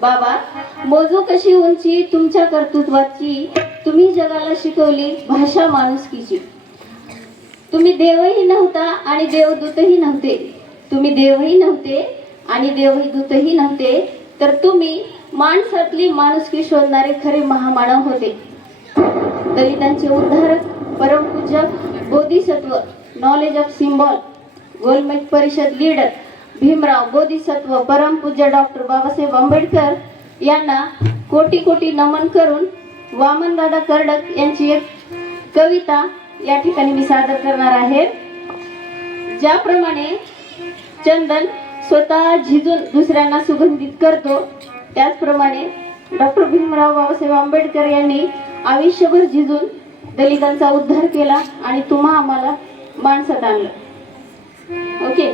बाबा, मोजू कशी उंची तुमच्या कर्तृत्वाची, तुम्ही जगाला शिकवली भाषा माणुसकीची. तुम्ही देवही नव्हता आणि देवदूतही नव्हते. तुम्ही देवही नव्हते आणि देवदूतही नव्हते, तर तुम्ही माणसातली माणुसकी शोधणारे खरे महामानव होते. दलितांचे उद्धारक, परमपूज्य बोधिसत्व, नॉलेज ऑफ सिम्बॉल, गोलमेज परिषद लीडर भीमराव बोधिसत्व, परमपूज्य डॉक्टर बाबासाहेब आंबेडकर यांना कोटी कोटी नमन करून वामनदादा कर्डक यांची एक कविता या ठिकाणी मी सादर करणार आहे. ज्याप्रमाणे चंदन स्वतः झिजून दुसऱ्यांना सुगंधित करतो, त्याचप्रमाणे डॉक्टर भीमराव बाबासाहेब आंबेडकर यांनी आयुष्यभर झिजून दलितांचा उद्धार केला आणि तुम्हा आम्हाला माणसात आणलं. ओके.